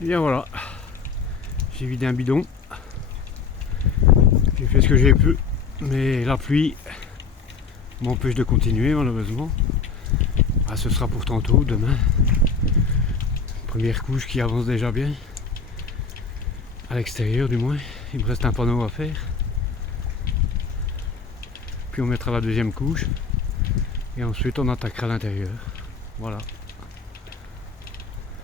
Et bien voilà, j'ai vidé un bidon, j'ai fait ce que j'ai pu, mais la pluie m'empêche de continuer malheureusement. Ah, ce sera pour tantôt, demain. Première couche qui avance déjà bien, à l'extérieur du moins. Il me reste un panneau à faire, puis on mettra la deuxième couche et ensuite on attaquera l'intérieur. Voilà.